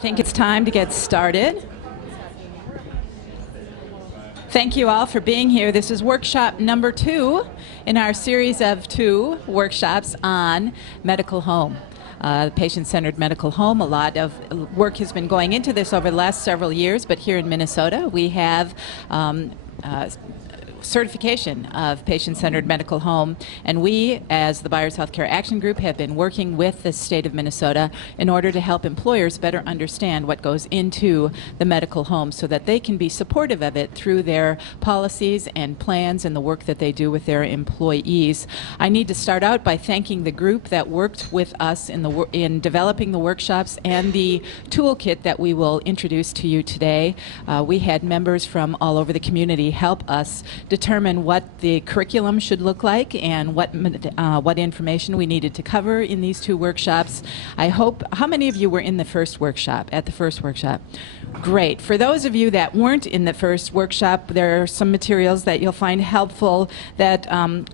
I think it's time to get started. Thank you all for being here. This is workshop number 2 in our series of 2 workshops on medical home. Patient-centered medical home. A lot of work has been going into this over the last several years, but here in Minnesota we have certification of patient-centered medical home, and we, as the Buyers Healthcare Action Group, have been working with the state of Minnesota in order to help employers better understand what goes into the medical home so that they can be supportive of it through their policies and plans and the work that they do with their employees. I need to start out by thanking the group that worked with us in developing the workshops and the toolkit that we will introduce to you today. We had members from all over the community help us determine what the curriculum should look like and what information we needed to cover in these 2 workshops. I hope, how many of you were in the first workshop, at the first workshop? Great. For those of you that weren't in the first workshop, there are some materials that you'll find helpful that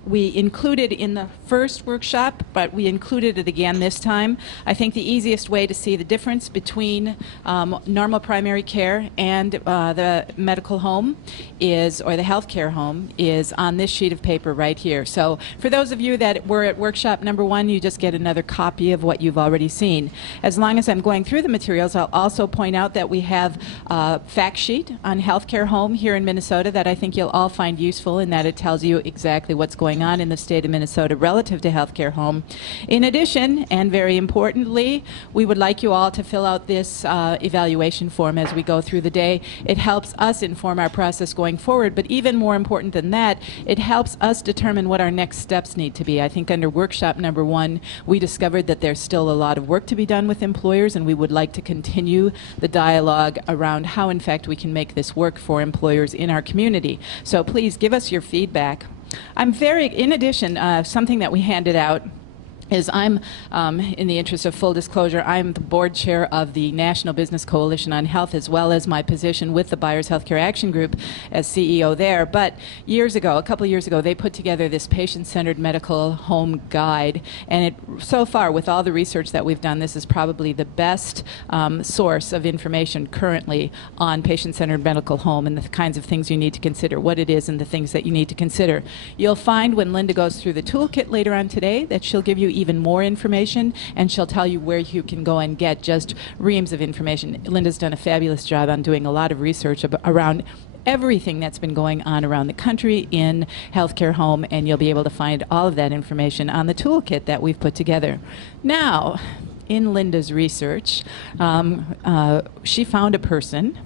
we included in the first workshop, but we included it again this time. I think the easiest way to see the difference between normal primary care and the medical home is, or the healthcare home, is on this sheet of paper right here. So for those of you that were at workshop number 1, you just get another copy of what you've already seen. As long as I'm going through the materials, I'll also point out that we have a fact sheet on healthcare home here in Minnesota that I think you'll all find useful, in that it tells you exactly what's going on in the state of Minnesota relative to healthcare home. In addition, and very importantly, we would like you all to fill out this evaluation form as we go through the day. It helps us inform our process going forward, but even more important than that, it helps us determine what our next steps need to be. I think under workshop number 1, we discovered that there's still a lot of work to be done with employers, and we would like to continue the dialogue around how, in fact, we can make this work for employers in our community. So please give us your feedback. In addition, something that we handed out is in the interest of full disclosure, I'm the board chair of the National Business Coalition on Health, as well as my position with the Buyers Healthcare Action Group as CEO there. But a couple years ago, they put together this patient-centered medical home guide, and so far, with all the research that we've done, this is probably the best source of information currently on patient-centered medical home and the kinds of things you need to consider, what it is and the things that you need to consider. You'll find when Linda goes through the toolkit later on today that she'll give you even more information, and she'll tell you where you can go and get just reams of information. Linda's done a fabulous job on doing a lot of research around everything that's been going on around the country in healthcare home, and you'll be able to find all of that information on the toolkit that we've put together. Now, in Linda's research, she found a person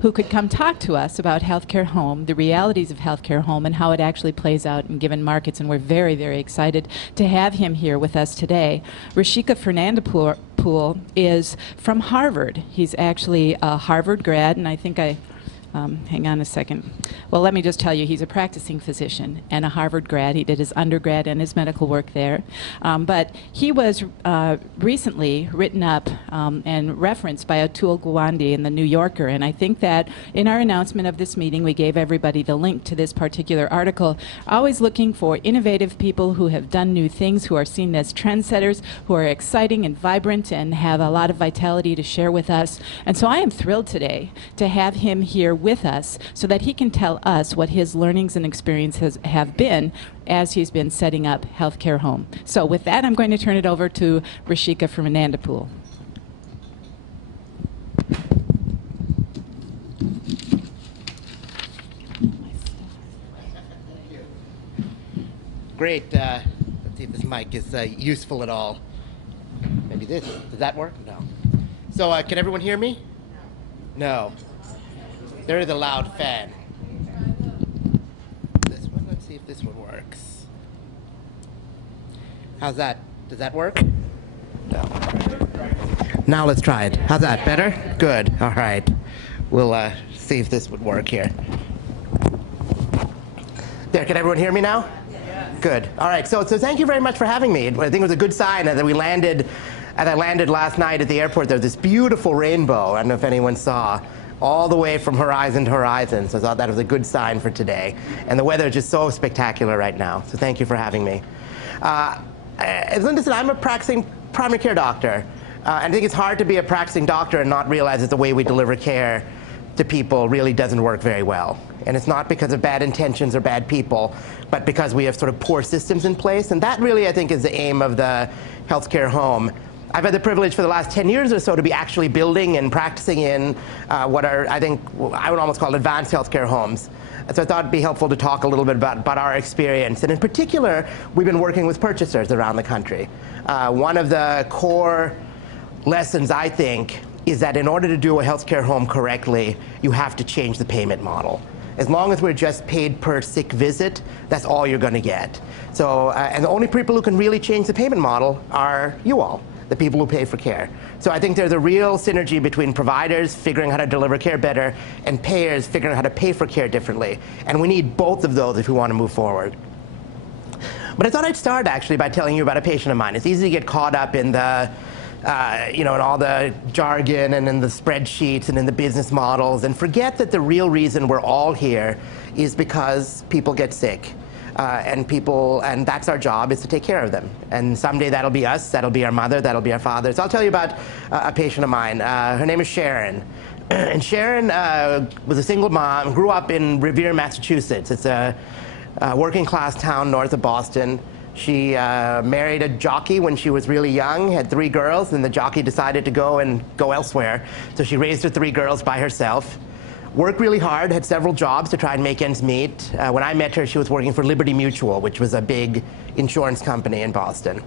who could come talk to us about healthcare home, the realities of healthcare home, and how it actually plays out in given markets. And we're very, very excited to have him here with us today. Rushika Fernandopulle is from Harvard. He's actually a Harvard grad, and I think hang on a second. Well, let me just tell you, he's a practicing physician and a Harvard grad. He did his undergrad and his medical work there. But he was recently written up and referenced by Atul Gawande in the New Yorker. And I think that in our announcement of this meeting, we gave everybody the link to this particular article. Always looking for innovative people who have done new things, who are seen as trendsetters, who are exciting and vibrant and have a lot of vitality to share with us. And so I am thrilled today to have him here with us so that he can tell us what his learnings and experiences have been as he's been setting up healthcare home. So with that, I'm going to turn it over to Rushika Fernandopulle. Great. Let's see if this mic is useful at all. Maybe this. Does that work? No. So can everyone hear me? No. There is a loud fan. This one, let's see if this one works. How's that? Does that work? No. Now let's try it. How's that? Better? Good. All right. We'll see if this would work here. There, can everyone hear me now? Yes. Good. All right. So thank you very much for having me. I think it was a good sign that we landed. As I landed last night at the airport, there was this beautiful rainbow. I don't know if anyone saw. All the way from horizon to horizon. So I thought that was a good sign for today. And the weather is just so spectacular right now. So thank you for having me. As Linda said, I'm a practicing primary care doctor. And I think it's hard to be a practicing doctor and not realize that the way we deliver care to people really doesn't work very well. And it's not because of bad intentions or bad people, but because we have sort of poor systems in place. And that really, I think, is the aim of the healthcare home. I've had the privilege for the last 10 years or so to be actually building and practicing in what are, I think, I would almost call advanced healthcare homes. So I thought it'd be helpful to talk a little bit about our experience. And in particular, we've been working with purchasers around the country. One of the core lessons, I think, is that in order to do a healthcare home correctly, you have to change the payment model. As long as we're just paid per sick visit, that's all you're going to get. So, and the only people who can really change the payment model are you all, the people who pay for care. So I think there's a real synergy between providers figuring how to deliver care better and payers figuring out how to pay for care differently. And we need both of those if we want to move forward. But I thought I'd start actually by telling you about a patient of mine. It's easy to get caught up in the in all the jargon and in the spreadsheets and in the business models, and forget that the real reason we're all here is because people get sick. And that's our job, is to take care of them. And someday that'll be us, that'll be our mother, that'll be our father. So I'll tell you about a patient of mine. Her name is Sharon. And Sharon was a single mom, grew up in Revere, Massachusetts. It's a working class town north of Boston. She married a jockey when she was really young, had 3 girls, and the jockey decided to go elsewhere. So she raised her 3 girls by herself. Worked really hard, had several jobs to try and make ends meet. When I met her, she was working for Liberty Mutual, which was a big insurance company in Boston.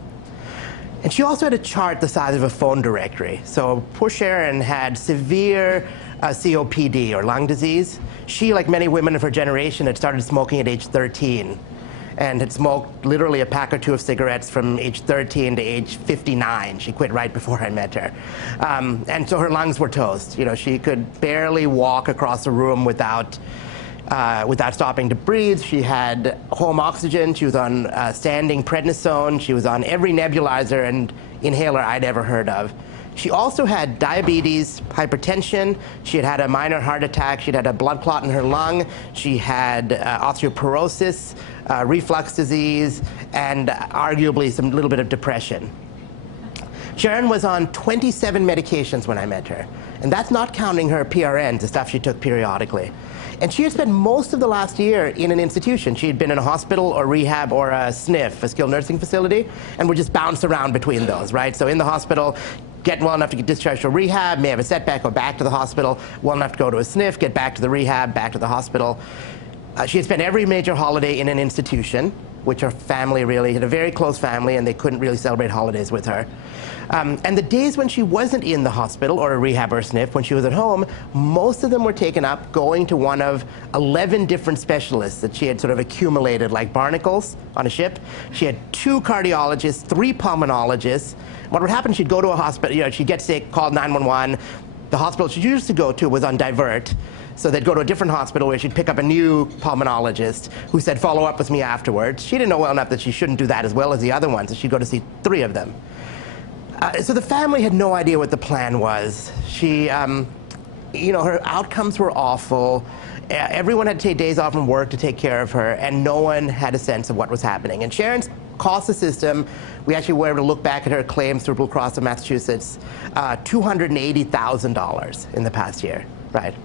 And she also had a chart the size of a phone directory. So poor Sharon had severe COPD, or lung disease. She, like many women of her generation, had started smoking at age 13. And had smoked literally a pack or 2 of cigarettes from age 13 to age 59. She quit right before I met her. And so her lungs were toast. You know, she could barely walk across a room without stopping to breathe. She had home oxygen. She was on standing prednisone. She was on every nebulizer and inhaler I'd ever heard of. She also had diabetes, hypertension. She had had a minor heart attack. She'd had a blood clot in her lung. She had osteoporosis, reflux disease, and arguably some little bit of depression. Sharon was on 27 medications when I met her. And that's not counting her PRNs, the stuff she took periodically. And she had spent most of the last year in an institution. She had been in a hospital or rehab or a SNF, a skilled nursing facility, and would just bounce around between those, right? So in the hospital, get well enough to get discharged from rehab, may have a setback, go back to the hospital, well enough to go to a SNF, get back to the rehab, back to the hospital. She had spent every major holiday in an institution, which her family really had a very close family, and they couldn't really celebrate holidays with her. And the days when she wasn't in the hospital or a rehab or a SNF, when she was at home, most of them were taken up going to one of 11 different specialists that she had sort of accumulated like barnacles on a ship. She had 2 cardiologists, 3 pulmonologists. What would happen, she'd go to a hospital, you know, she'd get sick, call 911. The hospital she used to go to was on divert. So they'd go to a different hospital where she'd pick up a new pulmonologist who said, follow up with me afterwards. She didn't know well enough that she shouldn't do that as well as the other ones, so she'd go to see 3 of them. So the family had no idea what the plan was. She, you know, her outcomes were awful. Everyone had to take days off from work to take care of her, and no one had a sense of what was happening. And Sharon's cost the system, we actually were able to look back at her claims through Blue Cross of Massachusetts, $280,000 in the past year, right?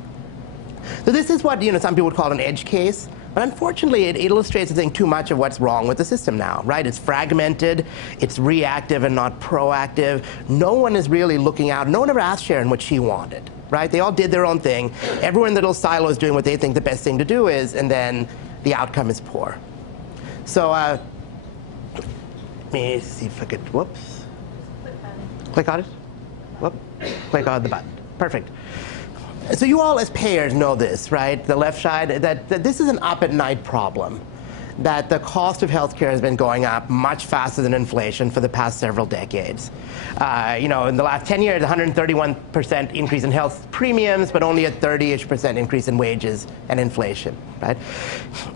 So this is what, you know, some people would call an edge case. But unfortunately, it illustrates, I think, too much of what's wrong with the system now, right? It's fragmented, it's reactive and not proactive. No one is really looking out. No one ever asked Sharon what she wanted, right? They all did their own thing. Everyone in the little silo is doing what they think the best thing to do is, and then the outcome is poor. So let me see if I could, whoops. Click on it. Whoop. Click on the button. Perfect. So you all as payers know this, right? The left side, that this is an up-at-night problem, that the cost of healthcare has been going up much faster than inflation for the past several decades. You know, in the last 10 years, 131% increase in health premiums, but only a 30-ish% increase in wages and inflation, right?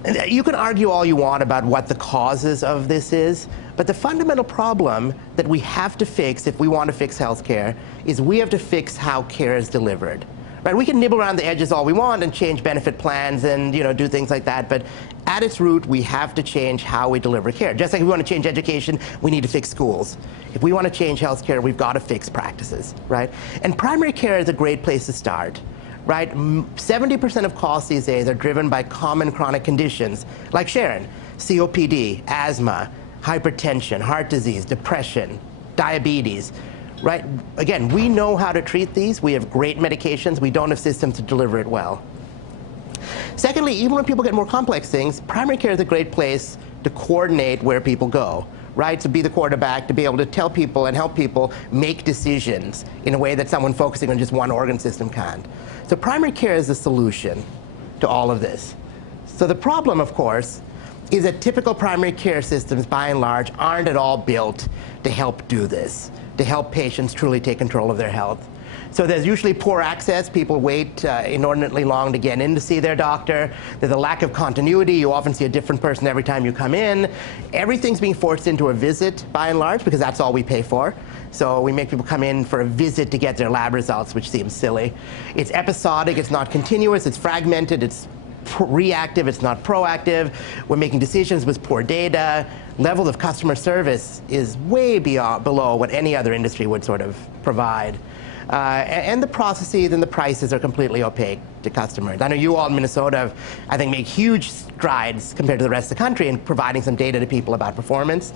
And you can argue all you want about what the causes of this is, but the fundamental problem that we have to fix if we want to fix healthcare is we have to fix how care is delivered. Right? We can nibble around the edges all we want and change benefit plans and do things like that, but at its root, we have to change how we deliver care. Just like we want to change education, we need to fix schools. If we want to change healthcare, we've got to fix practices, right? And primary care is a great place to start, right? 70% of costs these days are driven by common chronic conditions like Sharon, COPD, asthma, hypertension, heart disease, depression, diabetes. Right? Again, we know how to treat these. We have great medications. We don't have systems to deliver it well. Secondly, even when people get more complex things, primary care is a great place to coordinate where people go, right? To be the quarterback, to be able to tell people and help people make decisions in a way that someone focusing on just one organ system can't. So primary care is the solution to all of this. So the problem, of course, is that typical primary care systems, by and large, aren't at all built to help do this, to help patients truly take control of their health. So there's usually poor access. People wait inordinately long to get in to see their doctor. There's a lack of continuity. You often see a different person every time you come in. Everything's being forced into a visit, by and large, because that's all we pay for. So we make people come in for a visit to get their lab results, which seems silly. It's episodic. It's not continuous. It's fragmented. It's reactive, it's not proactive. We're making decisions with poor data. Level of customer service is way below what any other industry would sort of provide. And the processes and the prices are completely opaque to customers. I know you all in Minnesota have, I think, made huge strides compared to the rest of the country in providing some data to people about performance.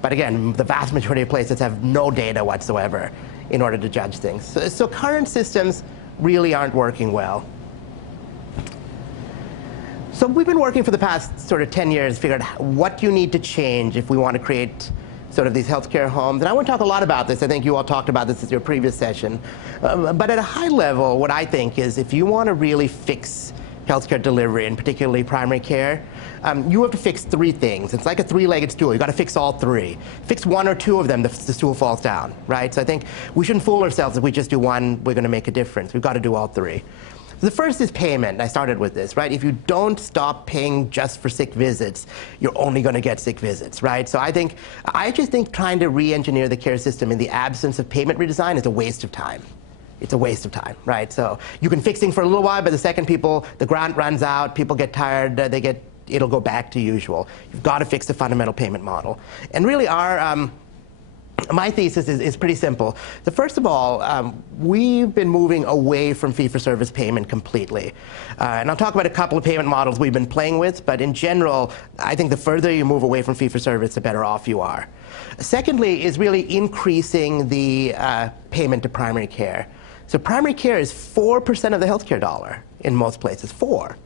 But again, the vast majority of places have no data whatsoever in order to judge things. So current systems really aren't working well. So we've been working for the past sort of 10 years to figure out what you need to change if we want to create sort of these healthcare homes. And I won't talk a lot about this. I think you all talked about this at your previous session. But at a high level, what I think is if you want to really fix healthcare delivery, and particularly primary care, you have to fix three things. It's like a three-legged stool. You've got to fix all three. Fix one or two of them, the stool falls down, right? So I think we shouldn't fool ourselves. If we just do one, we're going to make a difference. We've got to do all three. The first is payment. I started with this, right? If you don't stop paying just for sick visits, you're only going to get sick visits, right? So I just think trying to re-engineer the care system in the absence of payment redesign is a waste of time. It's a waste of time, right? So you can fix things for a little while, but the second the grant runs out, people get tired, it'll go back to usual. You've got to fix the fundamental payment model. And really my thesis is pretty simple. So first of all, we've been moving away from fee-for-service payment completely. And I'll talk about a couple of payment models we've been playing with, but in general, I think the further you move away from fee-for-service, the better off you are. Secondly is really increasing the payment to primary care. So primary care is 4% of the healthcare dollar in most places, 4,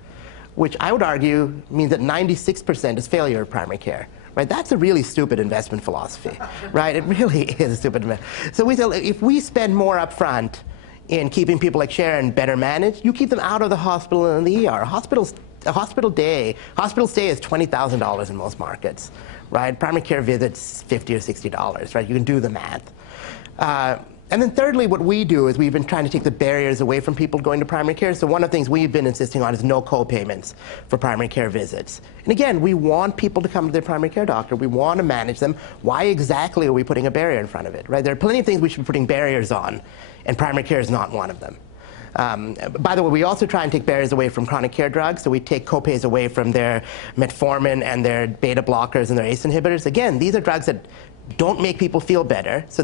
which I would argue means that 96% is failure of primary care. Right? That's a really stupid investment philosophy, right? It really is a stupid investment. So we say, if we spend more up front in keeping people like Sharon better managed, you keep them out of the hospital and the ER. A hospital stay is $20,000 in most markets, right? Primary care visits, $50 or $60, right? You can do the math. And then thirdly, what we do is we've been trying to take the barriers away from people going to primary care. So one of the things we've been insisting on is no co-payments for primary care visits. And again, we want people to come to their primary care doctor. We want to manage them. Why exactly are we putting a barrier in front of it, right? There are plenty of things we should be putting barriers on, and primary care is not one of them. By the way, we also try and take barriers away from chronic care drugs. So we take copays away from their metformin and their beta blockers and their ACE inhibitors. Again, these are drugs that don't make people feel better. So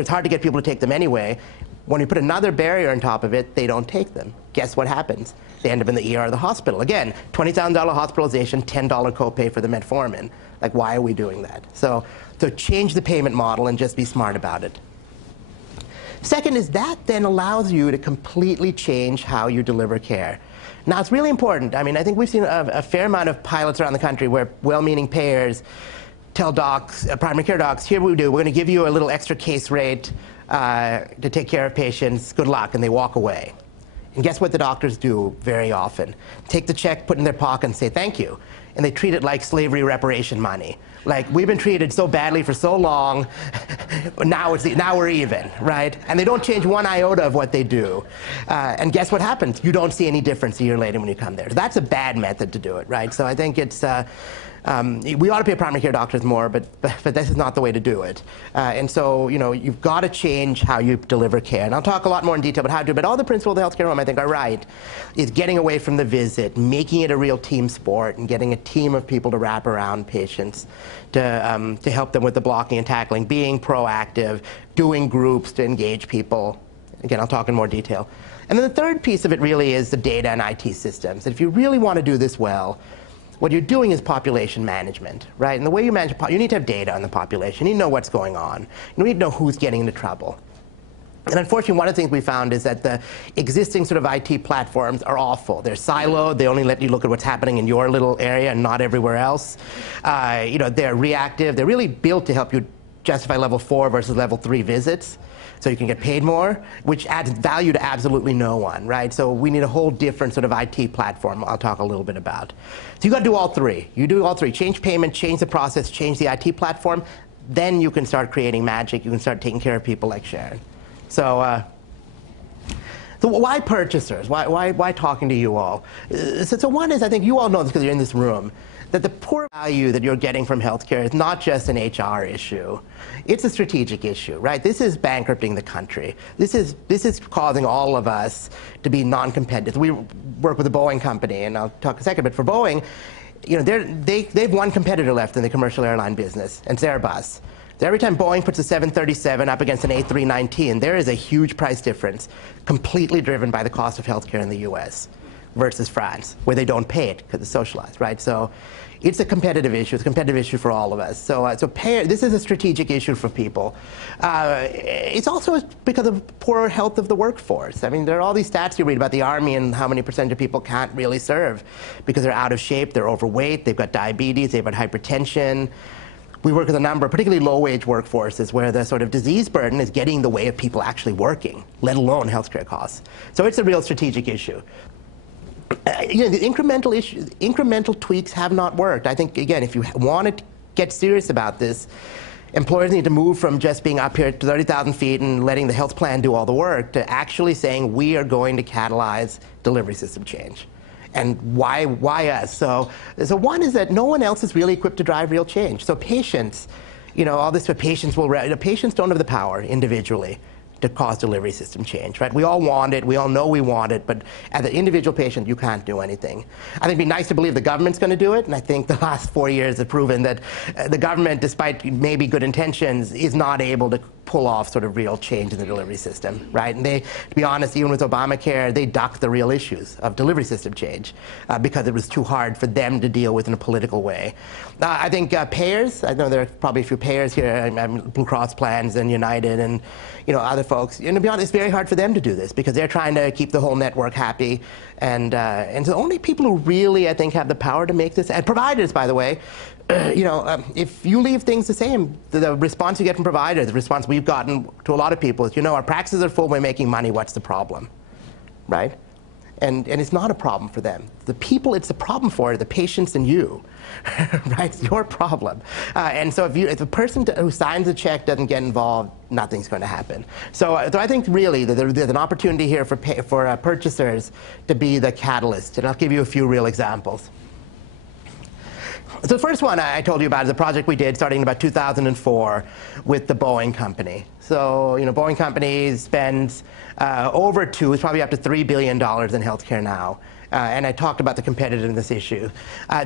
it's hard to get people to take them anyway. When you put another barrier on top of it, they don't take them. Guess what happens? They end up in the ER or the hospital. Again, $20,000 hospitalization, $10 copay for the metformin. Like, why are we doing that? So change the payment model and just be smart about it. Second is that then allows you to completely change how you deliver care. Now, it's really important. I mean, I think we've seen a fair amount of pilots around the country where well-meaning payers tell docs, primary care docs, here we do, we're going to give you a little extra case rate to take care of patients, good luck, and they walk away. And guess what the doctors do very often? Take the check, put it in their pocket, and say thank you. And they treat it like slavery reparation money. Like, we've been treated so badly for so long, now we're even, right? And they don't change one iota of what they do. And guess what happens? You don't see any difference a year later when you come there. So that's a bad method to do it, right? So I think it's We ought to pay primary care doctors more, but this is not the way to do it. And so, you've got to change how you deliver care. And I'll talk a lot more in detail about how to do it, but all the principles of the healthcare home, I think, are right. Is getting away from the visit, making it a real team sport, and getting a team of people to wrap around patients to help them with the blocking and tackling, being proactive, doing groups to engage people. Again, I'll talk in more detail. And then the third piece of it really is the data and IT systems. And if you really want to do this well, what you're doing is population management, right? And the way you manage, you need to have data on the population. You need to know what's going on. You need to know who's getting into trouble. And unfortunately, one of the things we found is that the existing sort of IT platforms are awful. They're siloed. They only let you look at what's happening in your little area and not everywhere else. They're reactive. They're really built to help you justify level 4 versus level 3 visits, so you can get paid more, which adds value to absolutely no one, right? So we need a whole different sort of IT platform I'll talk a little bit about. So you got to do all three. You do all three. Change payment, change the process, change the IT platform. Then you can start creating magic. You can start taking care of people like Sharon. So why purchasers? Why talking to you all? So one is, I think you all know this because you're in this room, that the poor value that you're getting from healthcare is not just an HR issue. It's a strategic issue, right? This is bankrupting the country. This is causing all of us to be non-competitive. We work with the Boeing company, and I'll talk a second, but for Boeing, they've one competitor left in the commercial airline business, and it's Airbus. So every time Boeing puts a 737 up against an A319, there is a huge price difference, completely driven by the cost of healthcare in the US versus France, where they don't pay it because it's socialized, right? So it's a competitive issue. It's a competitive issue for all of us. So this is a strategic issue for people. It's also because of poor health of the workforce. I mean, there are all these stats you read about the Army and how many percent of people can't really serve because they're out of shape, they're overweight, they've got diabetes, they've got hypertension. We work with a number of particularly low-wage workforces where the sort of disease burden is getting in the way of people actually working, let alone healthcare costs. So it's a real strategic issue. The incremental tweaks have not worked. I think, again, if you want to get serious about this, employers need to move from just being up here to 30,000 feet and letting the health plan do all the work to actually saying we are going to catalyze delivery system change. And why us? So one is that no one else is really equipped to drive real change. So patients, all this for patients patients don't have the power individually to cause delivery system change, right? We all want it. We all know we want it. But as an individual patient, you can't do anything. I think it'd be nice to believe the government's going to do it. And I think the last 4 years have proven that the government, despite maybe good intentions, is not able to pull off sort of real change in the delivery system, right? And to be honest, even with Obamacare, they ducked the real issues of delivery system change because it was too hard for them to deal with in a political way. I think payers, I know there are probably a few payers here, Blue Cross plans and United and other folks. And to be honest, it's very hard for them to do this because they're trying to keep the whole network happy. And so only people who really, I think, have the power to make this, and providers, by the way, if you leave things the same, the response you get from providers, the response we've gotten to a lot of people is, our practices are full, we're making money, what's the problem, right? And it's not a problem for them. The people it's a problem for are the patients and you, right? It's your problem. And so if a person who signs a check doesn't get involved, nothing's going to happen. So I think really that there's an opportunity here for purchasers to be the catalyst. And I'll give you a few real examples. So the first one I told you about is a project we did starting in about 2004 with the Boeing company. So, Boeing company spends it's probably up to $3 billion in healthcare now. And I talked about the competitiveness issue.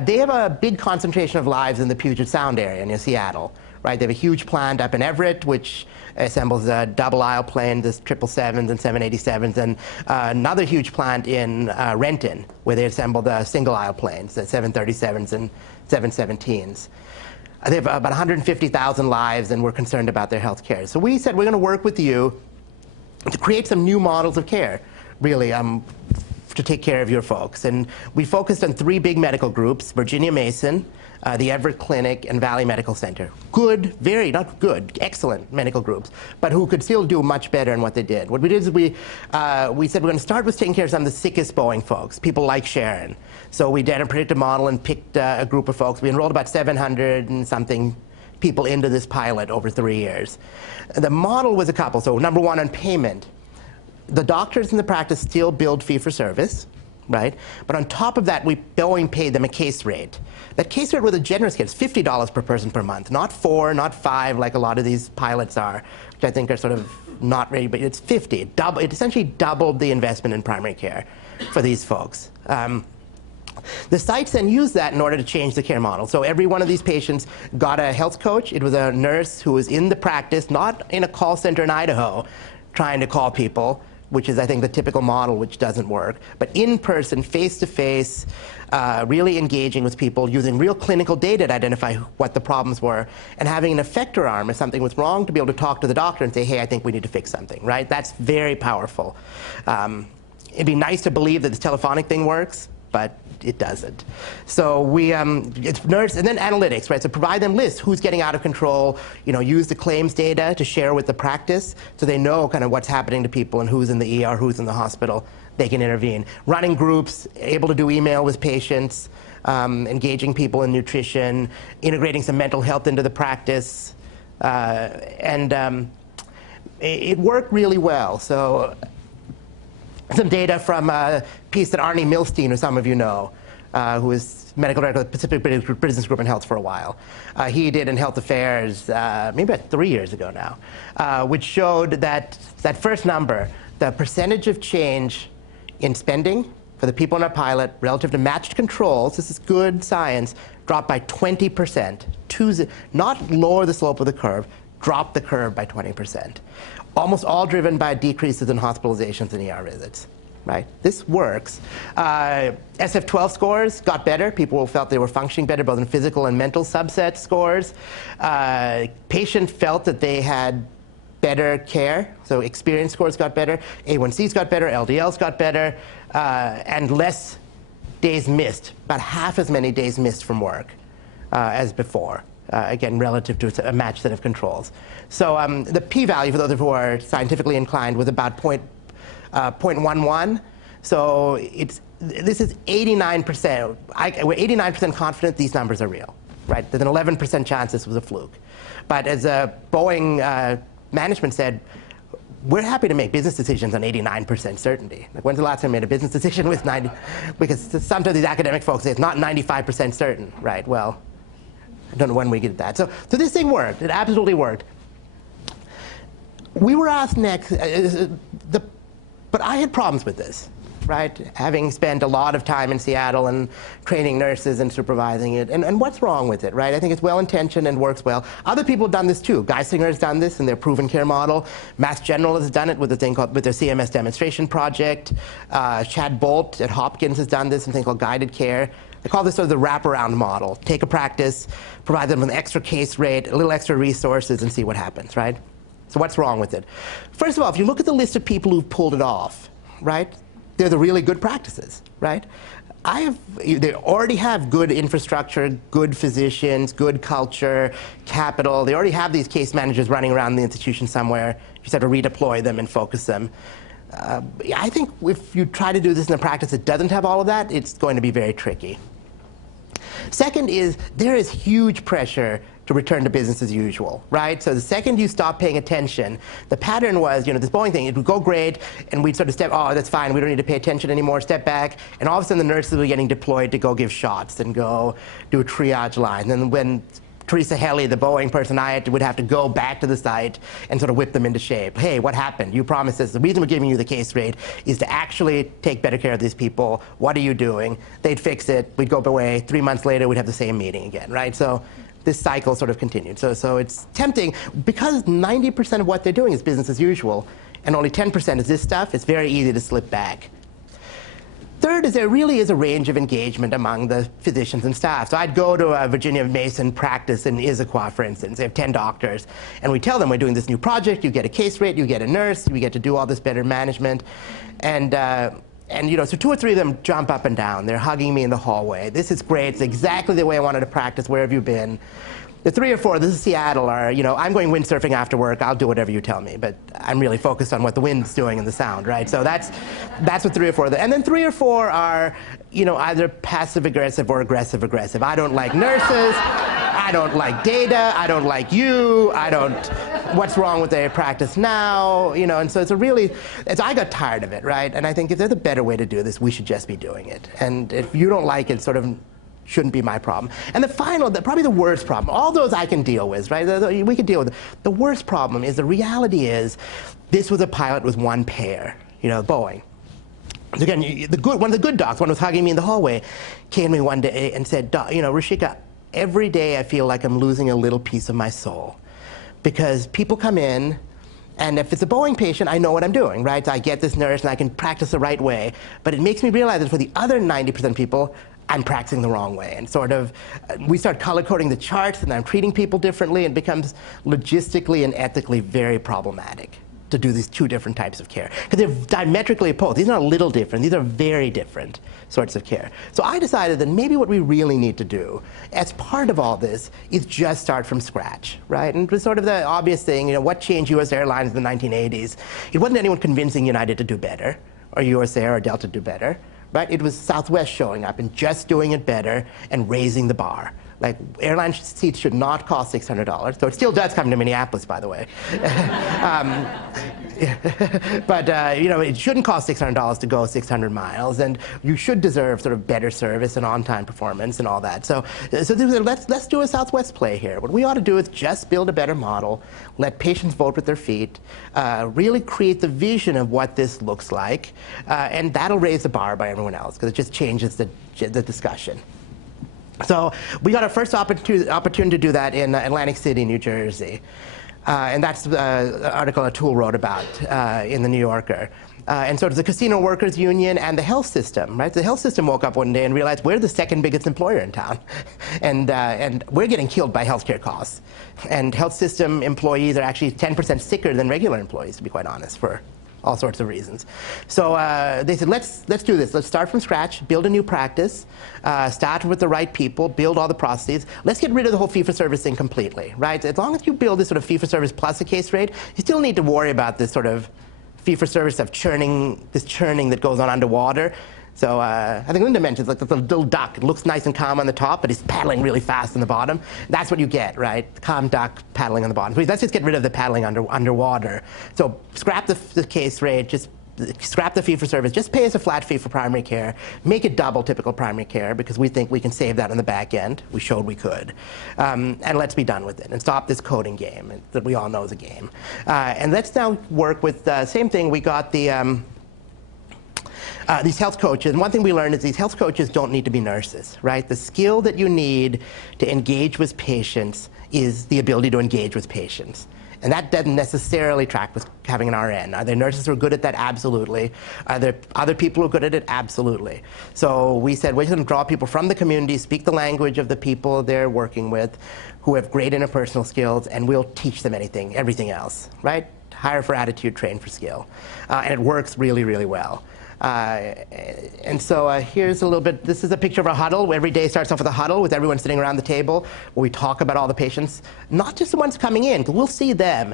They have a big concentration of lives in the Puget Sound area near Seattle, right? They have a huge plant up in Everett, which assembles double aisle planes, the 777s and 787s, and another huge plant in Renton, where they assemble the single aisle planes, the 737s and 717s. They have about 150,000 lives, and we're concerned about their health care. So we said we're going to work with you to create some new models of care, really, to take care of your folks. And we focused on 3 big medical groups: Virginia Mason, the Everett Clinic, and Valley Medical Center. Excellent medical groups, but who could still do much better in what they did. What we did is we said we're going to start with taking care of some of the sickest Boeing folks, people like Sharon. So we did a predictive model and picked a group of folks. We enrolled about 700 and something people into this pilot over 3 years. The model was a couple. So number one, on payment. The doctors in the practice still billed fee-for-service, right? But on top of that, we Boeing paid them a case rate. That case rate was a generous case, $50 per person per month, not 4, not 5, like a lot of these pilots are, which I think are sort of not ready, but it's 50. It essentially doubled the investment in primary care for these folks. The sites then used that in order to change the care model. So every one of these patients got a health coach. It was a nurse who was in the practice, not in a call center in Idaho, trying to call people, which is, I think, the typical model, which doesn't work, but in person, face-to-face, really engaging with people, using real clinical data to identify what the problems were, and having an effector arm if something was wrong to be able to talk to the doctor and say, hey, I think we need to fix something, right? That's very powerful. It'd be nice to believe that this telephonic thing works, but it doesn't. So it's nurse, and then analytics, right? So provide them lists, who's getting out of control, use the claims data to share with the practice so they know kind of what's happening to people and who's in the ER, who's in the hospital, they can intervene. Running groups, able to do email with patients, engaging people in nutrition, integrating some mental health into the practice, it worked really well. So some data from a piece that Arnie Milstein, who some of you know, who is medical director of the Pacific Business Group in Health for a while. He did in Health Affairs maybe about 3 years ago now, which showed that that first number, the percentage of change in spending for the people in our pilot relative to matched controls, this is good science, dropped by 20%. Not lower the slope of the curve, drop the curve by 20%. Almost all driven by decreases in hospitalizations and ER visits, right? This works. SF-12 scores got better. People felt they were functioning better, both in physical and mental subset scores. Patient felt that they had better care, so experience scores got better. A1Cs got better, LDLs got better, and less days missed, about half as many days missed from work as before. Again, relative to a matched set of controls. So the p-value, for those who are scientifically inclined, was about 0.11. So this is 89%. We're 89% confident these numbers are real, right? There's an 11% chance this was a fluke. But as Boeing management said, we're happy to make business decisions on 89% certainty. Like, when's the last time we made a business decision with 90? Because sometimes these academic folks say it's not 95% certain, right? Well, I don't know when we get that. So this thing worked. It absolutely worked. We were asked next, but I had problems with this, right? Having spent a lot of time in Seattle and training nurses and supervising it. And what's wrong with it, right? I think it's well-intentioned and works well. Other people have done this too. Geisinger has done this in their proven care model. Mass General has done it with a thing called, with their CMS demonstration project. Chad Bolt at Hopkins has done this in a thing called guided care. I call this sort of the wraparound model. Take a practice, provide them with an extra case rate, a little extra resources, and see what happens, right? So what's wrong with it? First of all, if you look at the list of people who've pulled it off, right, they're the really good practices, right? They already have good infrastructure, good physicians, good culture, capital. They already have these case managers running around the institution somewhere. You just have to redeploy them and focus them. I think if you try to do this in a practice that doesn't have all of that, it's going to be very tricky. Second is, there is huge pressure to return to business as usual, right? So the second you stop paying attention, the pattern was, this Boeing thing, it would go great, and we'd sort of step, oh, that's fine, we don't need to pay attention anymore, step back, and all of a sudden the nurses were getting deployed to go give shots and go do a triage line. And when Teresa Helly, the Boeing person, would have to go back to the site and sort of whip them into shape. Hey, what happened? You promised us. The reason we're giving you the case rate is to actually take better care of these people. What are you doing? They'd fix it. We'd go away. 3 months later, we'd have the same meeting again, right? So this cycle sort of continued. So it's tempting, because 90% of what they're doing is business as usual, and only 10% is this stuff, it's very easy to slip back. Third is there really is a range of engagement among the physicians and staff. So I'd go to a Virginia Mason practice in Issaquah, for instance. They have 10 doctors. And we tell them, we're doing this new project. You get a case rate. You get a nurse. We get to do all this better management. And so 2 or 3 of them jump up and down. They're hugging me in the hallway. This is great. It's exactly the way I wanted to practice. Where have you been? The 3 or 4, this is Seattle, are, I'm going windsurfing after work. I'll do whatever you tell me. But I'm really focused on what the wind's doing and the sound, right? So that's what 3 or 4 are. And then 3 or 4 are, either passive-aggressive or aggressive-aggressive. I don't like nurses. I don't like data. I don't like you. I don't what's wrong with their practice now, you know, and so I got tired of it, right? And I think if there's a better way to do this, we should just be doing it. And if you don't like it, sort of shouldn't be my problem. And probably the worst problem, all those I can deal with, right? We can deal with it. The worst problem is, the reality is, this was a pilot with one payer, you know, Boeing. So again, one of the good docs, one who was hugging me in the hallway, came to me one day and said, you know, Rushika, every day I feel like I'm losing a little piece of my soul. Because people come in, and if it's a Boeing patient, I know what I'm doing, right? So I get this nurse, and I can practice the right way. But it makes me realize that for the other 90% of people, I'm practicing the wrong way. And sort of, we start color-coding the charts, and I'm treating people differently, and it becomes logistically and ethically very problematic to do these two different types of care. Because they're diametrically opposed. These are not a little different. These are very different sorts of care. So I decided that maybe what we really need to do as part of all this is just start from scratch, right? And it was sort of the obvious thing, you know, what changed U.S. Airlines in the 1980s? It wasn't anyone convincing United to do better, or US Air or Delta to do better, right? It was Southwest showing up and just doing it better and raising the bar. Like, airline seats should not cost $600, so it still does come to Minneapolis, by the way. But you know, it shouldn't cost $600 to go 600 miles, and you should deserve sort of better service and on-time performance and all that. So let's do a Southwest play here. What we ought to do is just build a better model, let patients vote with their feet, really create the vision of what this looks like, and that'll raise the bar by everyone else, because it just changes the discussion. So we got our first opportunity to do that in Atlantic City, New Jersey. And that's the article Atul wrote about in the New Yorker. And so it's the Casino Workers Union and the health system, right? The health system woke up one day and realized we're the second biggest employer in town. And we're getting killed by healthcare costs. And health system employees are actually 10% sicker than regular employees, to be quite honest, for all sorts of reasons. So they said, let's do this. Let's start from scratch, build a new practice, start with the right people, build all the processes. Let's get rid of the whole fee-for-service thing completely, right? As long as you build this sort of fee-for-service plus a case rate, you still need to worry about this sort of fee-for-service of churning that goes on underwater. So I think Linda mentioned, like, the little duck. It looks nice and calm on the top, but it's paddling really fast on the bottom. That's what you get, right? The calm duck paddling on the bottom. So let's just get rid of the paddling underwater. So scrap the case rate, just scrap the fee-for-service. Just pay us a flat fee for primary care. Make it double typical primary care, because we think we can save that on the back end. We showed we could. And let's be done with it and stop this coding game that we all know is a game. And let's now work with the same thing. We got these health coaches, and one thing we learned is these health coaches don't need to be nurses, right? The skill that you need to engage with patients is the ability to engage with patients. And that doesn't necessarily track with having an RN. Are there nurses who are good at that? Absolutely. Are there other people who are good at it? Absolutely. So we said we're going to draw people from the community, speak the language of the people they're working with, who have great interpersonal skills, and we'll teach them everything else, right? Hire for attitude, train for skill. And it works really, really well. And so here's a little bit, this is a picture of a huddle. Every day starts off with a huddle with everyone sitting around the table where we talk about all the patients, not just the ones coming in, because we'll see them.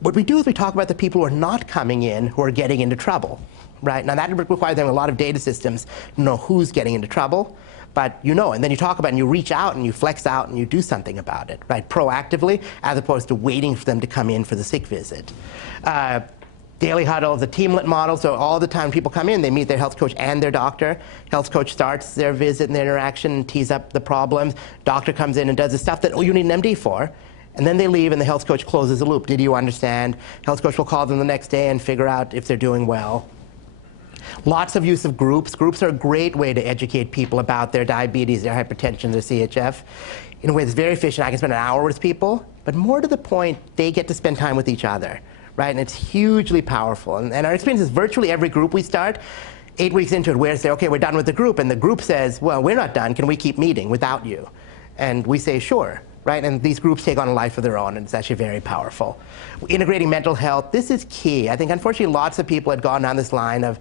What we do is we talk about the people who are not coming in, who are getting into trouble, right? Now that requires having a lot of data systems to know who's getting into trouble, but you know, and then you talk about it and you reach out and you flex out and you do something about it, right? Proactively, as opposed to waiting for them to come in for the sick visit. Daily huddle is a teamlet model, so all the time people come in, they meet their health coach and their doctor. Health coach starts their visit and their interaction and tees up the problems. Doctor comes in and does the stuff that, you need an MD for. And then they leave and the health coach closes the loop. Did you understand? Health coach will call them the next day and figure out if they're doing well. Lots of use of groups. Groups are a great way to educate people about their diabetes, their hypertension, their CHF. In a way that's very efficient. I can spend an hour with people, but more to the point, they get to spend time with each other. Right, and it's hugely powerful. And our experience is virtually every group we start, 8 weeks into it, we say, okay, we're done with the group. And the group says, well, we're not done. Can we keep meeting without you? And we say, sure. Right, and these groups take on a life of their own, and it's actually very powerful. Integrating mental health, this is key. I think, unfortunately, lots of people had gone down this line of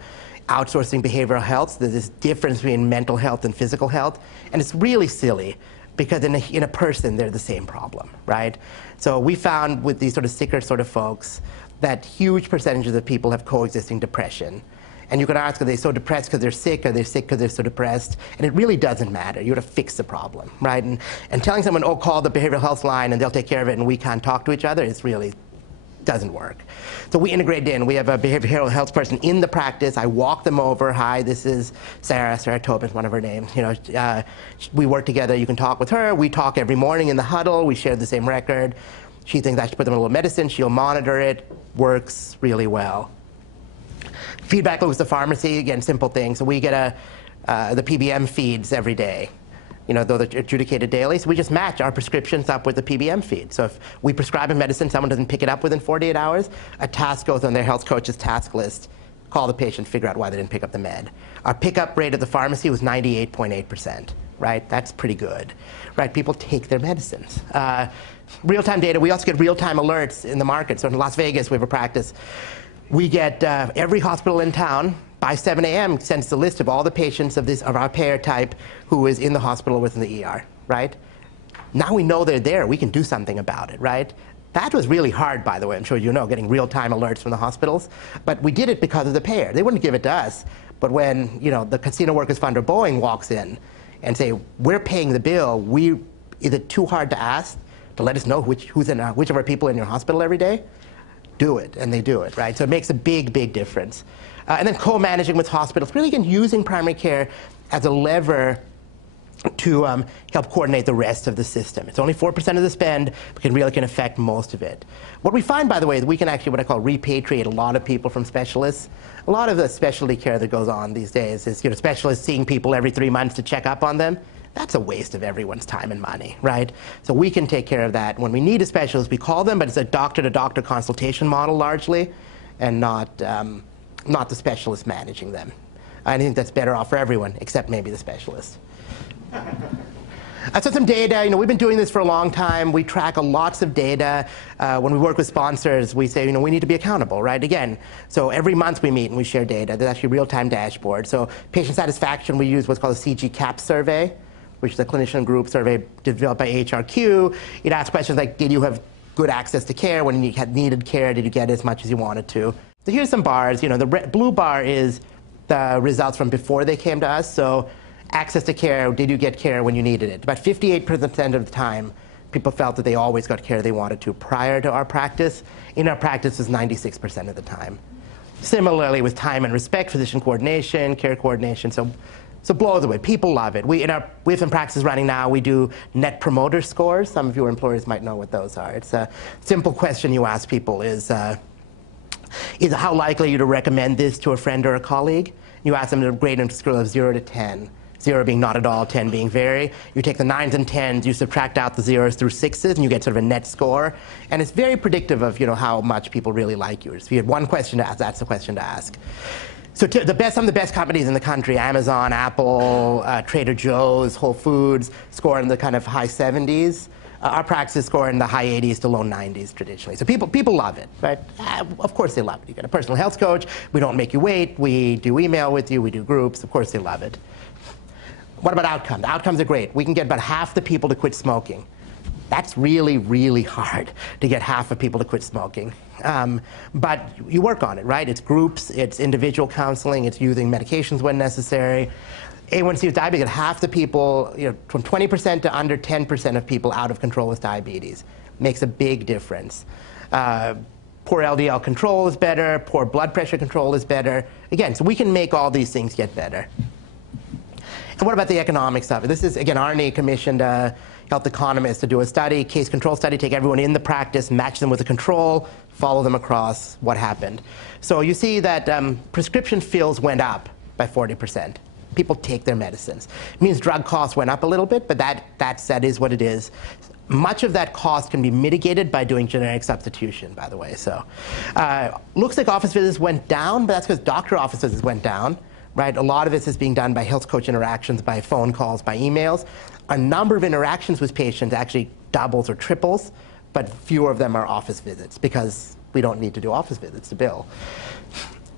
outsourcing behavioral health. There's this difference between mental health and physical health. And it's really silly, because in a person, they're the same problem, right? So we found with these sort of sicker sort of folks that huge percentages of people have coexisting depression. And you could ask, are they so depressed because they're sick? Are they sick because they're so depressed? And it really doesn't matter. You have to fix the problem, right? And telling someone, oh, call the behavioral health line and they'll take care of it and we can't talk to each other is really Doesn't work. So we integrate in. We have a behavioral health person in the practice. I walk them over. Hi, this is Sarah. Sarah Tobin's one of her names. You know, we work together. You can talk with her. We talk every morning in the huddle. We share the same record. She thinks I should put them on a little medicine. She'll monitor it. Works really well. Feedback loops to pharmacy. Again, simple thing. So we get the PBM feeds every day. You know, though they're adjudicated daily, so we just match our prescriptions up with the PBM feed. So if we prescribe a medicine, someone doesn't pick it up within 48 hours, a task goes on their health coach's task list, call the patient, figure out why they didn't pick up the med. Our pickup rate at the pharmacy was 98.8%, right? That's pretty good, right? People take their medicines. Real-time data, we also get real-time alerts in the market. So in Las Vegas, we have a practice. We get every hospital in town, by 7 a.m. sends the list of all the patients of our payer type who is in the hospital within the ER, right? Now we know they're there. We can do something about it, right? That was really hard, by the way. I'm sure you know, getting real-time alerts from the hospitals. But we did it because of the payer. They wouldn't give it to us. But when, you know, the Casino Workers Fund or Boeing walks in and say, we're paying the bill, is it too hard to ask to let us know which of our people in your hospital every day? Do it, and they do it, right? So it makes a big, big difference. And then co-managing with hospitals, really again using primary care as a lever to help coordinate the rest of the system. It's only 4% of the spend, but really can affect most of it. What we find, by the way, is we can actually what I call repatriate a lot of people from specialists. A lot of the specialty care that goes on these days is, you know, specialists seeing people every 3 months to check up on them. That's a waste of everyone's time and money, right? So we can take care of that. When we need a specialist, we call them, but it's a doctor-to-doctor consultation model largely, and not the specialist managing them. I think that's better off for everyone, except maybe the specialist. So some data, you know, we've been doing this for a long time. We track lots of data. When we work with sponsors, we say, you know, we need to be accountable, right? Again, so every month we meet and we share data. There's actually a real-time dashboard. So patient satisfaction, we use what's called a CG CAP survey, which is a clinician group survey developed by HRQ. It asks questions like, did you have good access to care? When you had needed care, did you get as much as you wanted to? So here's some bars. You know, the blue bar is the results from before they came to us. So access to care, did you get care when you needed it? About 58% of the time, people felt that they always got care they wanted to prior to our practice. In our practice, it was 96% of the time. Similarly, with time and respect, physician coordination, care coordination, so blows away. People love it. We have some practices running now. We do net promoter scores. Some of your employers might know what those are. It's a simple question you ask people is how likely are you to recommend this to a friend or a colleague? You ask them to grade on a scale of 0 to 10. 0 being not at all, 10 being very. You take the 9s and 10s, you subtract out the 0s through 6s, and you get sort of a net score. And it's very predictive of, you know, how much people really like you. If you had one question to ask, that's the question to ask. So some of the best companies in the country, Amazon, Apple, Trader Joe's, Whole Foods, score in the kind of high 70s. Our practices score in the high 80s to low 90s traditionally. So people love it, right? Of course they love it. You get a personal health coach. We don't make you wait. We do email with you. We do groups. Of course they love it. What about outcomes? Outcomes are great. We can get about half the people to quit smoking. That's really, really hard to get half of people to quit smoking. But you work on it, right? It's groups, it's individual counseling, it's using medications when necessary. A1C with diabetes, half the people, you know, from 20% to under 10% of people out of control with diabetes. Makes a big difference. Poor LDL control is better, poor blood pressure control is better. Again, so we can make all these things get better. And what about the economic stuff? This is, again, Arnie commissioned a health economist to do a study, case control study, take everyone in the practice, match them with a control, follow them across what happened. So you see that prescription fills went up by 40%. People take their medicines. It means drug costs went up a little bit, but that is what it is. Much of that cost can be mitigated by doing generic substitution, by the way. So looks like office visits went down, but that's because doctor office visits went down. Right? A lot of this is being done by health coach interactions, by phone calls, by emails. A number of interactions with patients actually doubles or triples, but fewer of them are office visits because we don't need to do office visits to bill.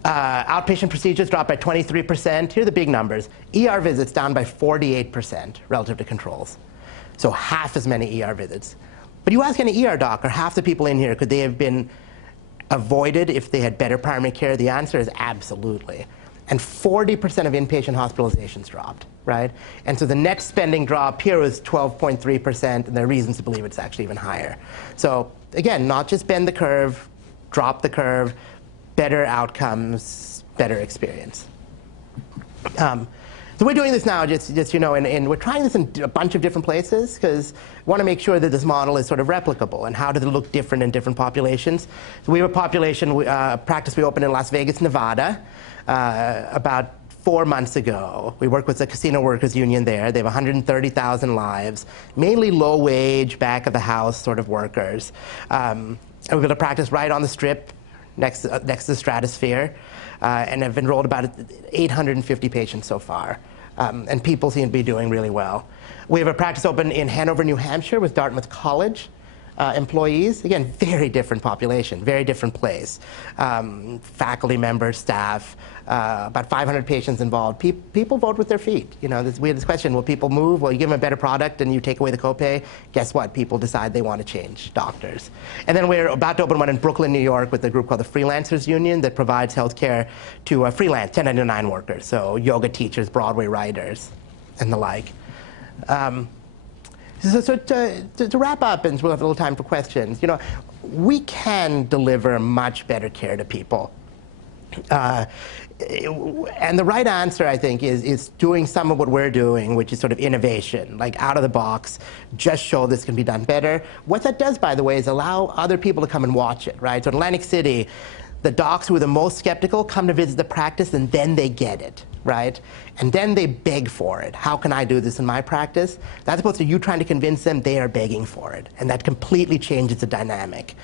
Outpatient procedures dropped by 23%. Here are the big numbers. ER visits down by 48% relative to controls. So half as many ER visits. But you ask any ER doc, or half the people in here, could they have been avoided if they had better primary care? The answer is absolutely. And 40% of inpatient hospitalizations dropped, right? And so the net spending drop here was 12.3%, and there are reasons to believe it's actually even higher. So again, not just bend the curve, drop the curve, better outcomes, better experience. So we're doing this now, just you know, and we're trying this in a bunch of different places because we want to make sure that this model is sort of replicable. And how does it look different in different populations? So we have a population practice we opened in Las Vegas, Nevada, about 4 months ago. We work with the Casino Workers Union there. They have 130,000 lives, mainly low-wage, back-of-the-house sort of workers. And we're going to practice right on the Strip, next to the Stratosphere, and have enrolled about 850 patients so far. And people seem to be doing really well. We have a practice open in Hanover, New Hampshire with Dartmouth College employees. Again, very different population, very different place. Faculty members, staff, about 500 patients involved. People vote with their feet. You know, we had this question, will people move? Well, you give them a better product and you take away the copay. Guess what? People decide they want to change doctors. And then we're about to open one in Brooklyn, New York with a group called the Freelancers Union that provides health care to freelance 1099 workers, so yoga teachers, Broadway writers, and the like. So to wrap up, and we'll have a little time for questions, you know, we can deliver much better care to people. And the right answer, I think, is doing some of what we're doing, which is sort of innovation, like out of the box, just show this can be done better. What that does, by the way, is allow other people to come and watch it, right? So in Atlantic City, the docs who are the most skeptical come to visit the practice, and then they get it, right? And then they beg for it. How can I do this in my practice? That's opposed to you trying to convince them, they are begging for it. And that completely changes the dynamic.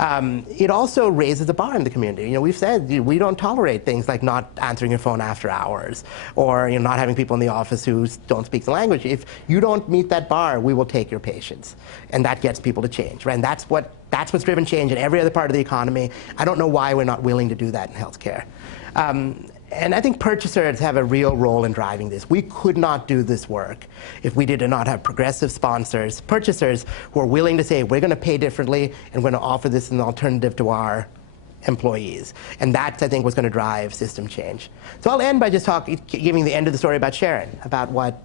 It also raises the bar in the community. You know, we've said we don't tolerate things like not answering your phone after hours, or you know, not having people in the office who don't speak the language. If you don't meet that bar, we will take your patients. And that gets people to change, right? And that's what's driven change in every other part of the economy. I don't know why we're not willing to do that in healthcare. And I think purchasers have a real role in driving this. We could not do this work if we did not have progressive sponsors, purchasers who are willing to say, we're going to pay differently and we're going to offer this as an alternative to our employees. And that's, I think, what's going to drive system change. So I'll end by just giving the end of the story about Sharon, about what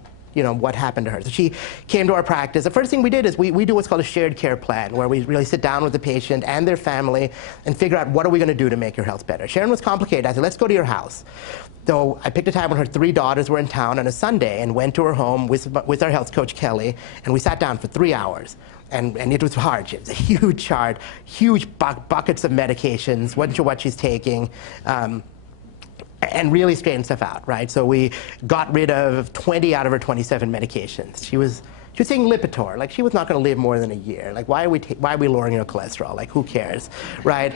happened to her. So she came to our practice. The first thing we did is we do what's called a shared care plan, where we really sit down with the patient and their family and figure out what are we going to do to make your health better. Sharon was complicated. I said, let's go to your house. So I picked a time when her 3 daughters were in town on a Sunday and went to her home with our health coach, Kelly, and we sat down for 3 hours. And it was hard. It was a huge chart, huge buckets of medications, wasn't sure what she's taking. And really straightened stuff out, right? So we got rid of 20 out of her 27 medications. She was taking Lipitor. Like, she was not going to live more than a year. Like, why are we lowering her cholesterol? Like, who cares, right?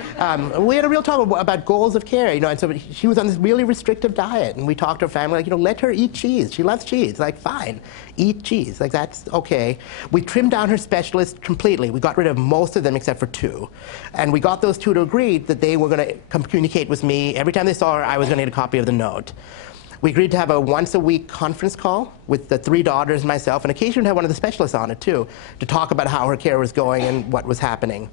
We had a real talk about goals of care, you know. And so she was on this really restrictive diet, and we talked to her family, like, you know, let her eat cheese. She loves cheese. Like, fine, eat cheese. Like, that's okay. We trimmed down her specialists completely. We got rid of most of them except for 2, and we got those 2 to agree that they were going to communicate with me every time they saw her. I was going to get a copy of the note. We agreed to have a once-a-week conference call with the 3 daughters and myself, and occasionally have one of the specialists on it, too, to talk about how her care was going and what was happening.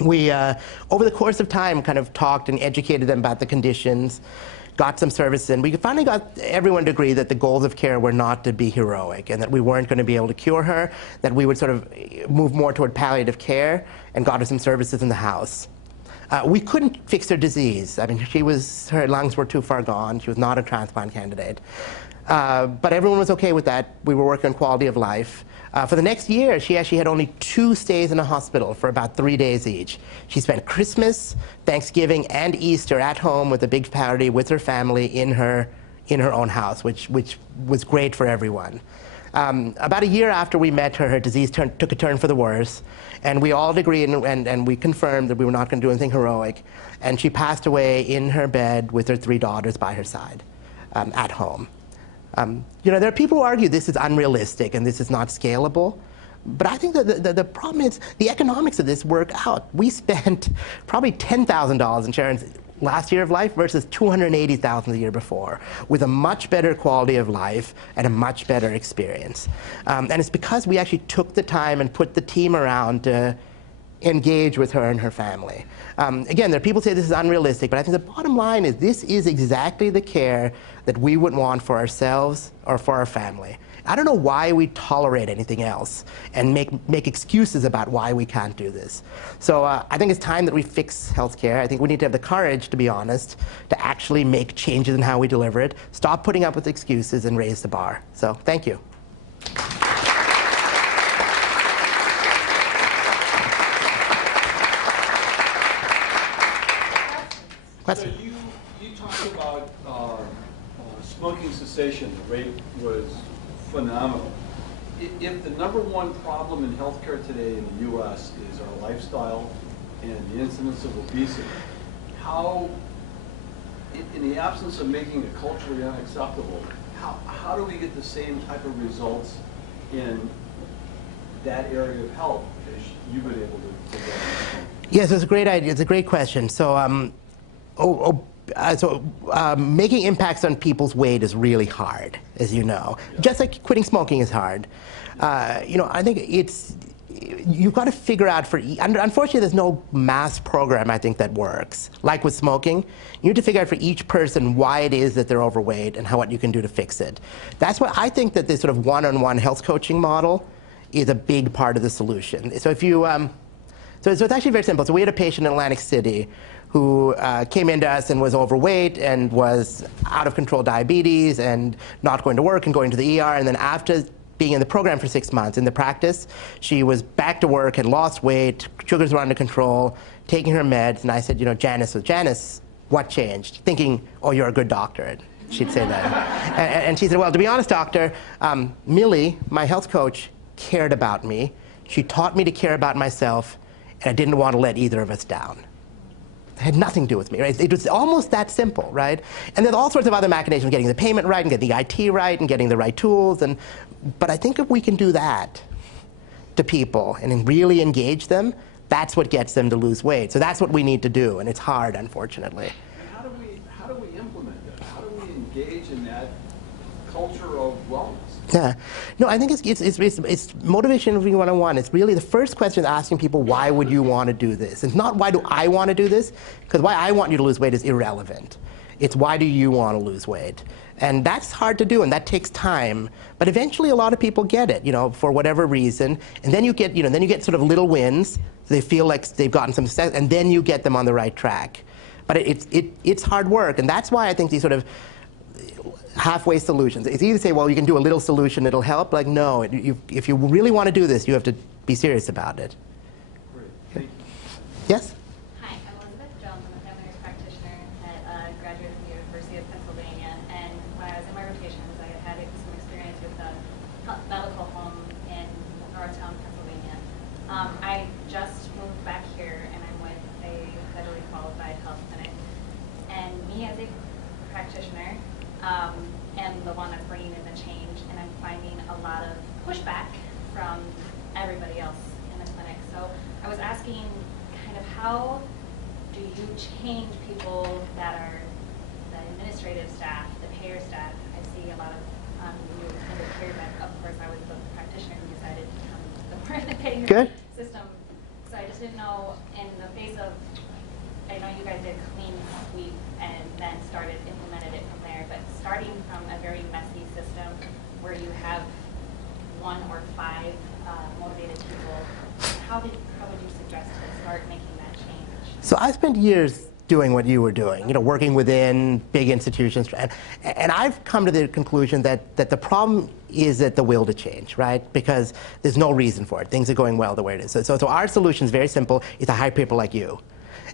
We, over the course of time, kind of talked and educated them about the conditions, got some services in. We finally got everyone to agree that the goals of care were not to be heroic, and that we weren't going to be able to cure her, that we would sort of move more toward palliative care, and got her some services in the house. We couldn't fix her disease. I mean, her lungs were too far gone. She was not a transplant candidate. But everyone was okay with that. We were working on quality of life. For the next year, she actually had only 2 stays in a hospital for about 3 days each. She spent Christmas, Thanksgiving, and Easter at home with a big party with her family in her own house, which was great for everyone. About a year after we met her, her disease took a turn for the worse, and we all agreed and we confirmed that we were not going to do anything heroic, and she passed away in her bed with her 3 daughters by her side, at home. You know, there are people who argue this is unrealistic and this is not scalable, but I think that the problem is the economics of this work out. We spent probably $10,000 in Sharon's last year of life versus $280,000 the year before, with a much better quality of life and a much better experience. And it's because we actually took the time and put the team around to engage with her and her family. Again, there are people who say this is unrealistic, but I think the bottom line is this is exactly the care that we would want for ourselves or for our family. I don't know why we tolerate anything else and make excuses about why we can't do this. So I think it's time that we fix healthcare. I think we need to have the courage, to be honest, to actually make changes in how we deliver it, stop putting up with excuses, and raise the bar. So thank you. So you talked about smoking cessation. The rate was phenomenal. If the #1 problem in healthcare today in the U.S. is our lifestyle and the incidence of obesity, how, in the absence of making it culturally unacceptable, how do we get the same type of results in that area of health as you've been able to get? Yes, it's a great idea. It's a great question. So, making impacts on people's weight is really hard, as you know. Yeah. Just like quitting smoking is hard. I think you've got to figure out unfortunately, there's no mass program, I think, that works. Like with smoking, you need to figure out for each person why it is that they're overweight and what you can do to fix it. That's why I think that this sort of one-on-one health coaching model is a big part of the solution. So if you, so it's actually very simple. So we had a patient in Atlantic City who came into us and was overweight and was out of control diabetes and not going to work and going to the ER. And then after being in the program for 6 months, in the practice, she was back to work, had lost weight, sugars were under control, taking her meds. And I said, Janice, what changed? Thinking, oh, you're a good doctor. And she'd say that. and she said, well, to be honest, doctor, Millie, my health coach, cared about me. She taught me to care about myself, and I didn't want to let either of us down. It had nothing to do with me, right? It was almost that simple, right? And there's all sorts of other machinations, getting the payment right and getting the IT right and getting the right tools. But I think if we can do that to people and really engage them, that's what gets them to lose weight. So that's what we need to do, and it's hard, unfortunately. And how do we implement that? How do we engage in that culture of wellness? Yeah. No, I think it's motivation 101. It's really the first question is asking people, why would you want to do this? It's not why do I want to do this, because why I want you to lose weight is irrelevant. It's why do you want to lose weight? And that's hard to do, and that takes time. But eventually a lot of people get it, for whatever reason. And then you get, sort of little wins. They feel like they've gotten some success, and then you get them on the right track. But it's hard work, and that's why I think these sort of halfway solutions. It's easy to say, well, you can do a little solution, it'll help. Like, no, if you really want to do this, you have to be serious about it. Great. Thank you. Yes? Hi, I'm Elizabeth Jones. I'm a family nurse practitioner at graduate from the University of Pennsylvania. And when I was in my rotations, I had some experience with a medical home in Norristown, Pennsylvania. I just moved back here, and I'm with a federally qualified health clinic. And me as a practitioner, and the one that's bringing in the change, and I'm finding a lot of pushback from everybody else in the clinic. So I was asking kind of how do you change people that are the administrative staff, the payer staff? I see a lot of you in the payer, but of course I was the practitioner who decided to come in the payer system. So I just didn't know, in the face of, I know you guys did clean sweep and then implemented it from there, but starting from a very messy system where you have 1 or 5 motivated people, how would you suggest to start making that change? So I spent years doing what you were doing, working within big institutions. And I've come to the conclusion that the problem is at the will to change, right? Because there's no reason for it. Things are going well the way it is. So our solution is very simple. It's to hire people like you.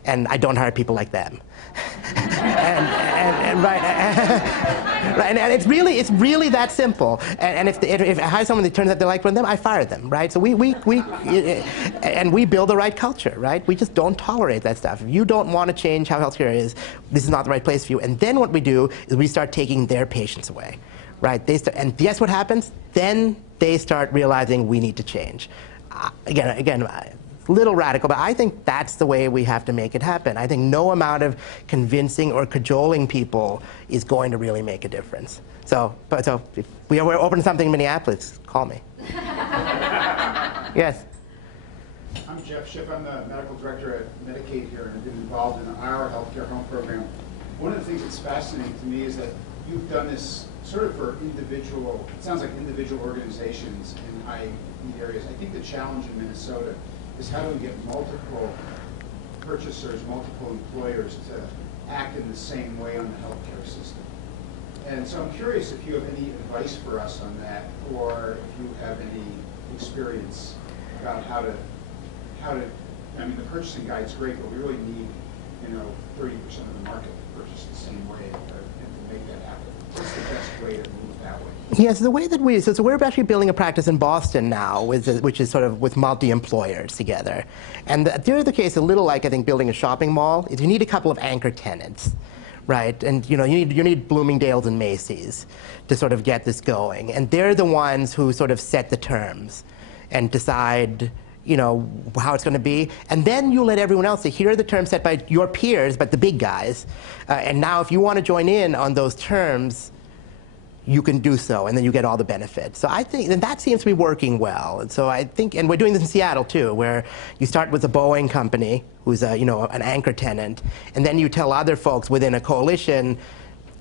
And I don't hire people like them. and it's really that simple. And if I hire someone that turns out they like one of them, I fire them, right? So we build the right culture, right? We just don't tolerate that stuff. If you don't want to change how healthcare is, this is not the right place for you. And then what we do is we start taking their patients away, right? And guess what happens? Then they start realizing we need to change. Again. Little radical, but I think that's the way we have to make it happen. I think no amount of convincing or cajoling people is going to really make a difference. So if we're open to something in Minneapolis, call me. Yes? I'm Jeff Schiff. I'm the medical director at Medicaid here, and I've been involved in our healthcare home program. One of the things that's fascinating to me is that you've done this sort of for individual, it sounds like individual organizations in high need areas. I think the challenge in Minnesota is how do we get multiple purchasers, multiple employers to act in the same way on the healthcare system. And so I'm curious if you have any advice for us on that, or if you have any experience about how to, I mean, the purchasing guide's great, but we really need, 30% of the market to purchase the same way and to make that happen. What's the best way to move that way? Yes, the way that so we're actually building a practice in Boston now, which is sort of with multi-employers together. And the other case, a little like I think building a shopping mall, is you need a couple of anchor tenants, right? And you need Bloomingdale's and Macy's to sort of get this going. And they're the ones who sort of set the terms and decide how it's going to be. And then you let everyone else say, here are the terms set by your peers, but the big guys. And now if you want to join in on those terms, you can do so, and then you get all the benefits. So I think, and that seems to be working well. And so I think, and we're doing this in Seattle too, where you start with a Boeing company, who's an anchor tenant, and then you tell other folks within a coalition,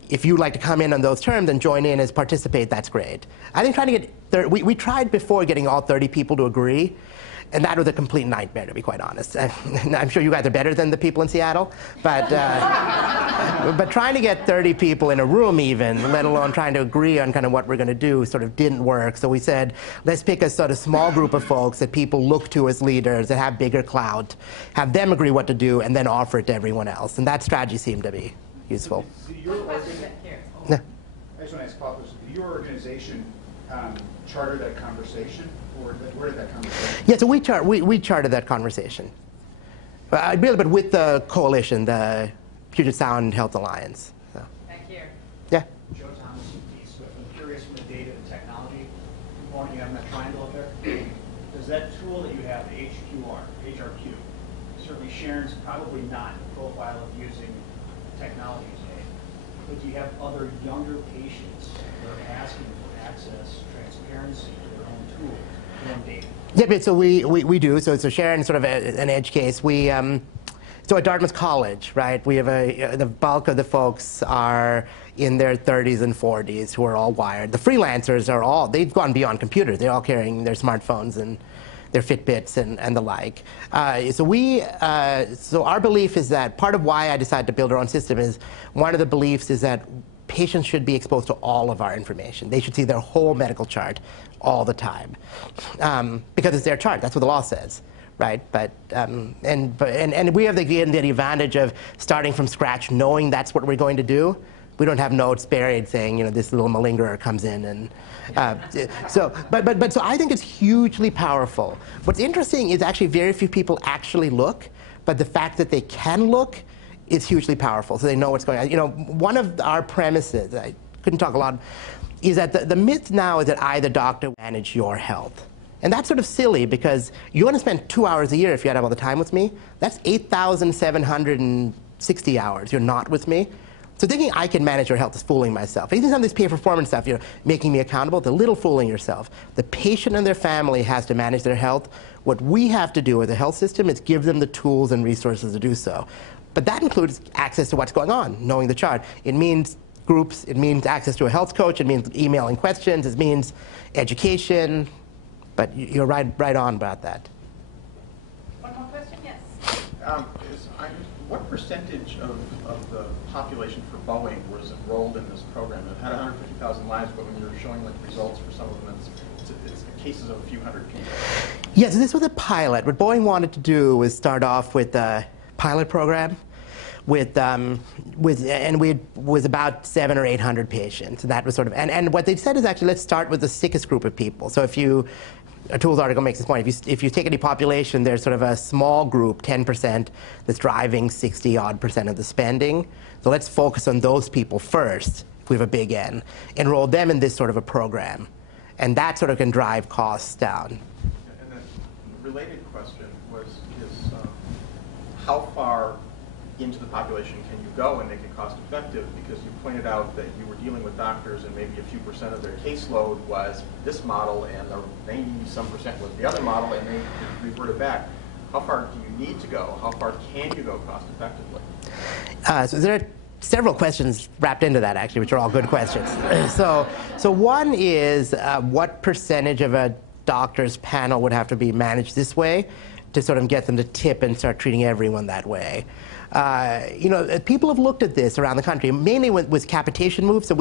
if you'd like to come in on those terms and join in as participate, that's great. I think trying to get, we tried before getting all 30 people to agree, and that was a complete nightmare, to be quite honest. I'm sure you guys are better than the people in Seattle, but but trying to get 30 people in a room even, let alone trying to agree on kind of what we're going to do, sort of didn't work. So we said, let's pick a sort of small group of folks that people look to as leaders, that have bigger clout, have them agree what to do, and then offer it to everyone else. And that strategy seemed to be useful. I just want to ask Paul, did your organization charter that conversation? Or where did that conversation? Yeah, so we charted that conversation. But with the coalition, the Puget Sound Health Alliance. So. Thank you. Yeah. Joe Thomas and Keith Swift. I'm curious from the data and technology component you have in that triangle up there. Does that tool that you have, the HRQ, certainly Sharon's probably not the profile of using technology today, but do you have other younger patients that are asking for access, transparency to their own tools? Yeah, but so we do. So Sharon, sort of an edge case. So at Dartmouth College, right, we have the bulk of the folks are in their 30s and 40s who are all wired. The freelancers they've gone beyond computers. They're all carrying their smartphones and their Fitbits and the like. So our belief is that part of why I decided to build our own system is one of the beliefs is that patients should be exposed to all of our information. They should see their whole medical chart all the time, because it's their chart. That's what the law says, right? But and we have the advantage of starting from scratch, knowing that's what we're going to do. We don't have notes buried saying, this little malingerer comes in and so I think it's hugely powerful. What's interesting is actually very few people actually look, but the fact that they can look is hugely powerful, so they know what's going on. One of our premises, I couldn't talk a lot, is that the myth now is that I, the doctor, manage your health. And that's sort of silly, because you want to spend 2 hours a year if you had all the time with me. That's 8,760 hours you're not with me. So thinking I can manage your health is fooling myself. Even some of this pay-for-performance stuff, making me accountable, it's a little fooling yourself. The patient and their family has to manage their health. What we have to do with the health system is give them the tools and resources to do so. But that includes access to what's going on, knowing the chart. It means groups, it means access to a health coach, it means emailing questions, it means education. But you're right on about that. One more question? Yes. What percentage of the population for Boeing was enrolled in this program? It had 150,000 lives, but when you're showing results for some of them, it's cases of a few hundred people. Yes, this was a pilot. What Boeing wanted to do was start off with a pilot program and we was about 700 or 800 patients. And that was sort of, and what they said is actually let's start with the sickest group of people. So a Tools article makes this point, if you take any population, there's sort of a small group, 10%, that's driving 60-odd% of the spending. So let's focus on those people first, if we have a big N, enroll them in this sort of a program. And that sort of can drive costs down. And then the related question is how far into the population can you go and make it cost effective? Because you pointed out that you were dealing with doctors and maybe a few % of their caseload was this model and the 90-some% was the other model, and they reverted back. How far do you need to go? How far can you go cost effectively? So there are several questions wrapped into that, actually, which are all good questions. So one is what percentage of a doctor's panel would have to be managed this way to sort of get them to tip and start treating everyone that way? You know, people have looked at this around the country, mainly with capitation moves. So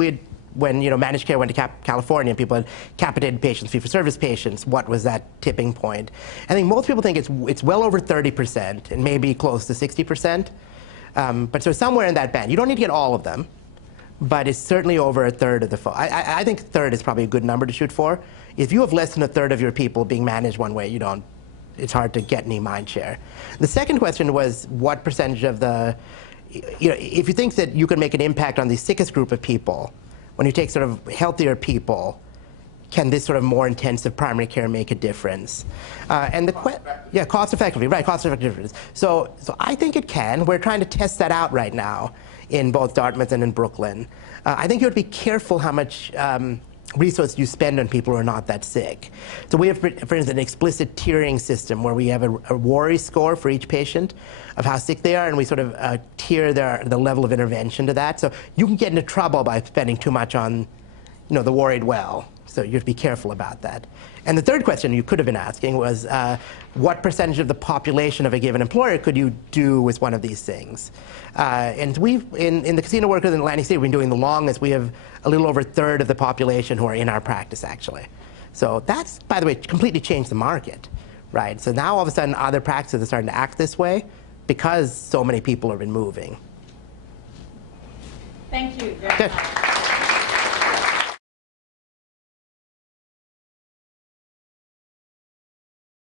when managed care went to California, people had capitated patients, fee-for-service patients. What was that tipping point? I think most people think it's well over 30% and maybe close to 60%. But so somewhere in that band. You don't need to get all of them, but it's certainly over a third of the folks. I think a third is probably a good number to shoot for. If you have less than a third of your people being managed one way, it's hard to get any mind share. The second question was what percentage of the, if you think that you can make an impact on the sickest group of people, when you take sort of healthier people, can this sort of more intensive primary care make a difference? And cost effectively, right, cost effectively. So I think it can. We're trying to test that out right now in both Dartmouth and in Brooklyn. I think you have to be careful how much resources you spend on people who are not that sick. So we have, for instance, an explicit tiering system where we have a worry score for each patient of how sick they are, and we sort of tier the level of intervention to that. So you can get into trouble by spending too much on the worried well. So you have to be careful about that. And the third question you could have been asking was, what percentage of the population of a given employer could you do with one of these things? And we've, in the casino workers in Atlantic City, we've been doing the longest. We have a little over a third of the population who are in our practice, actually. So that's, by the way, completely changed the market, right? So now all of a sudden other practices are starting to act this way because so many people have been moving. Thank you very much.